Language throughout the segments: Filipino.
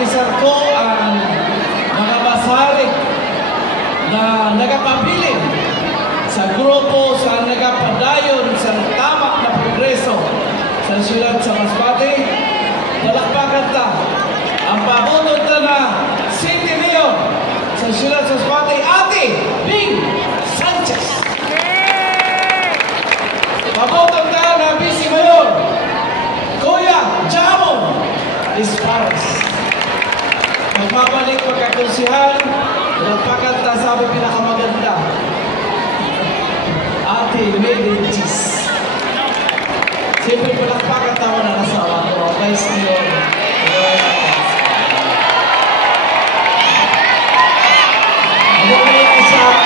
officer ko ang mga masarik na nagapabilin sa grupo sa nagapadayon sa tamak na progreso sa siyudad sa Masbate. Palakpakan ta ang pabunod na City Mayor sa siyudad sa Masbate, Ate Bing Sanchez. Pabunod na Vice Mayor Kuya Jamon Isparas. Magmabalik pagkakonsihan, palakpakan ta sa pinakamaganda, Ate Medicis. Siyempre palakpakan tawa na nasawa ko, Vice Mayor.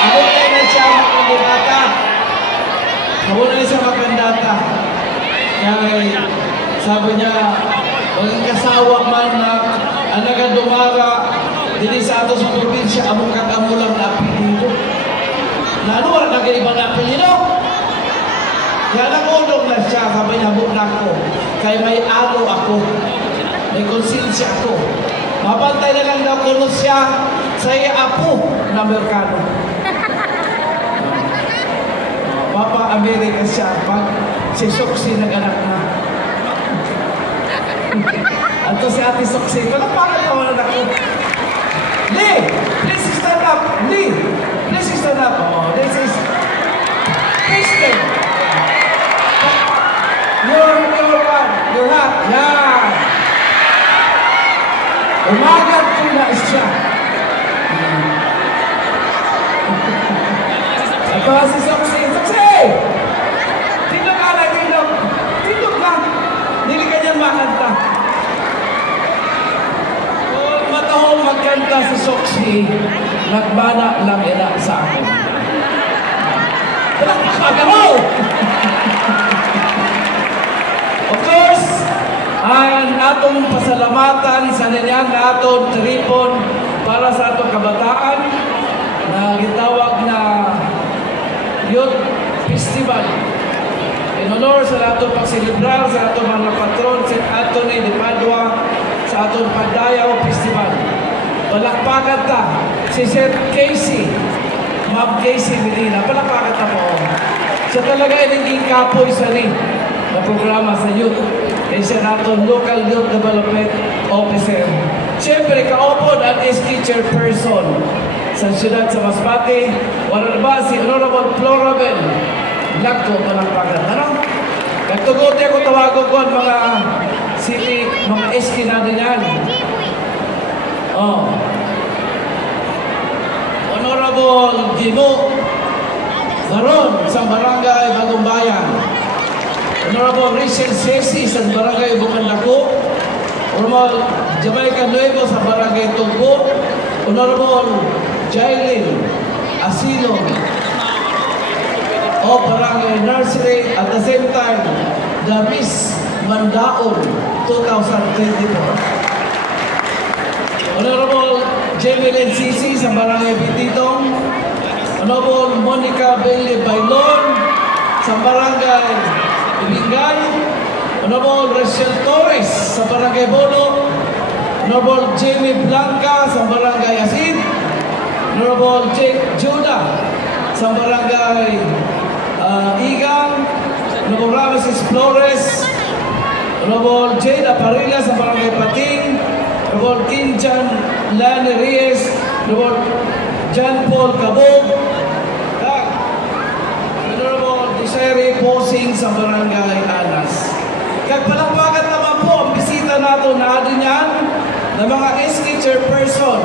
Abot na siya makandidata. Abot na siya makandidata. Kaya sabi niya, maging kasawa man na ang nagadumara dili sa ato sa probinsya, among kakamulang na apelido. Na ano wala nag-ibang apelido? Kaya nag-udong na siya, sabi niya, abot na ako. Kaya may alo ako. May konsensya ako. Mapantay na lang daw kuno siya sa iya apo na Amerikano. Papa Amerika siya pag si Soxy nag-anak na. Ato si Ate Soxy, palakpakan naman ako. Lee, please stand up. Lee, please stand up. Oh, this is Kristen. Your one, your hat. Yan. Umagat ko na siya. Ito si Soxy. Soxy! Tindog ka na, tindog. Tindog lang. Dili ka niyan makanta. Kung matahong magkanta si Soxy, nagbana lang ina sa akin. Palakpakan mo! Of course, ang atong pasalamatan sa niyan na atong tripon para sa atong kabataan na gitawag na Youth Festival. In honor sa atong pagsilibrar sa atong mga patron, St. Anthony de Padua, sa atong Padayaw Festival. Palakpakan ta si Sir Casey, Ma'am Casey Medina. Palakpakan ta po. Siya talaga naging kapoy sa rin na programa sa youth. Kaya siya natin Local Youth Development Officer. Siyempre, kaopod at is-teacher person sa siyudad sa Masbate. Wala ba si Honorable Florabel Lagko, palakpakan. Ano? Nagtugote ako, tawago ko ang mga city, mga SK na din yan. Oh. Honorable Gino Zaron sa Barangay Bagong Bayan. Honorable Rachel Ceci sa Barangay Bukandako. Honorable Jamaica Nuevo sa Barangay Tugbo. Honorable Jailin Asino o Barangay Nursery. At the same time, the Miss Mandaon 2024. Honorable Jemelyn Sisi sa Barangay Bititong. Honorable Monica Bailey Bailon sa Barangay Ibingay. Honorable Rachel Torres sa Barangay Bono. Honorable Jamie Blanca sa Barangay Asid. Honorable Jake Judah sa Barangay Igang. Honorable Ramesses Flores. Honorable Jade Aparilla sa Barangay Pating. Honorable Kinjan Lani Reyes. Honorable John Paul Cabog. Honorable Desiree Posing sa Barangay Anas. Kagpalakpakan naman po ang bisita nato na adin yan na mga SK chairperson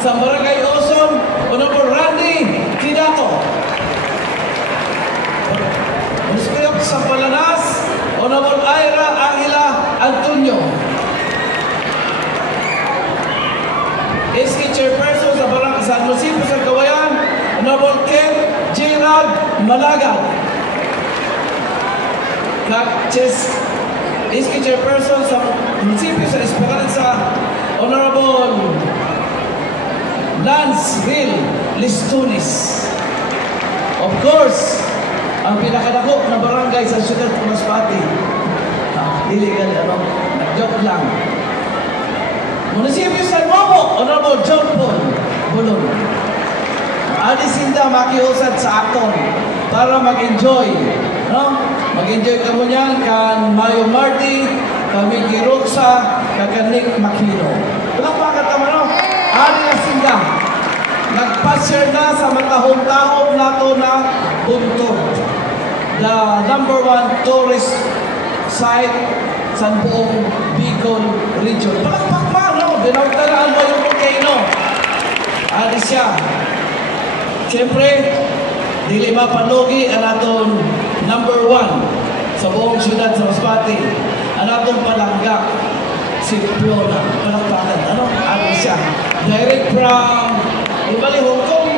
sa Barangay Oson, Honorable Randy Kidato. Municipal sa Palanas, Honorable Ira Angela Antonio. SK chairperson sa Barangay San Municipio sa Kawayan, Honorable Ken Gerald Malaga. SK chairperson sa Municipio sa Esperanza, Honorable Lance Hill Listunis. Of course, ang pinakadako na barangay sa siyudad ng Masbate. Illegal, ano? Nag-joke lang. Munisipyo San Momo, Honorable John Paul Bulon. Adi sinda makiusad sa aton para mag-enjoy. No? Mag-enjoy ka mo niyan kan Mayo Marty, kami Kiroksa, kakanik Makino. Walang pakatama, no? Adi na sinda. Nagpa-share na sa matahong-tahong nato na buntod. The #1 tourist site sa buong Bicol region. Palakpak pa, no? Binagtalaan mo yung volcano. Adi siya. Siyempre, dili mapalugi ang aton #1 sa buong syudad sa Masbate. Ang aton palangga, si Fiona. Palakpakan. Ano? Adi siya. Direct from Ibali, Hong Kong.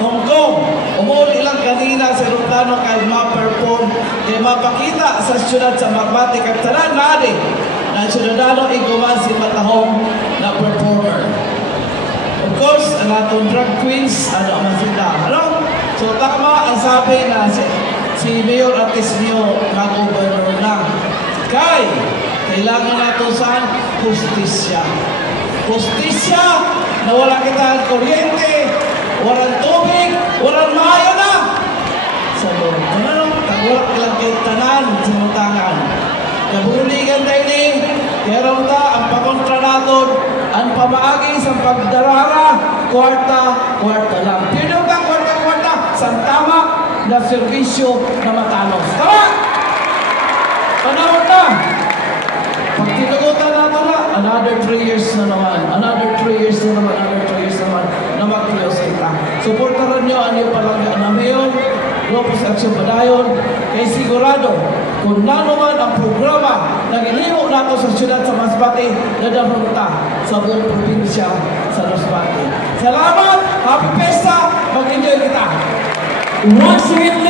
Hong Kong. Umuli lang kanina sa Rutano kay ma-perform, kay mapakita sa syudad sa Masbate kag tanan maadi na syudadano iguman si matahong na performer. Of course, ang atong drag queens, ano man sila. Ano? So, tama ang sabi na si Mayor Atisnio na governor na. Kailangan nato saan? Justisya. Justisya na wala kita kuryente, walang tubig, walang maayo na. Sa doon, ano? Tagwak lang kay tanan sa mutangan. Kabuligan tayo ni, pero ang pakontra natin, ang pamaagi sa pagdarara, kwarta lang. Pino ka, kwarta, sa tama na servisyo na matanos. Tama! Panahon na! Pag tinugutan natin na, another 3 years na naman, another 3 years na naman, na mag-close kita. Supportaran nyo ang iyong palangga na mayon, Lopez Action Padayon, kay sigurado, kung naman ang programa na ginimo nato sa syudad sa Masbate, nadampunta sa buong probinsya sa Masbate. Salamat! Happy Pesta! Mag-enjoy kita! Once again,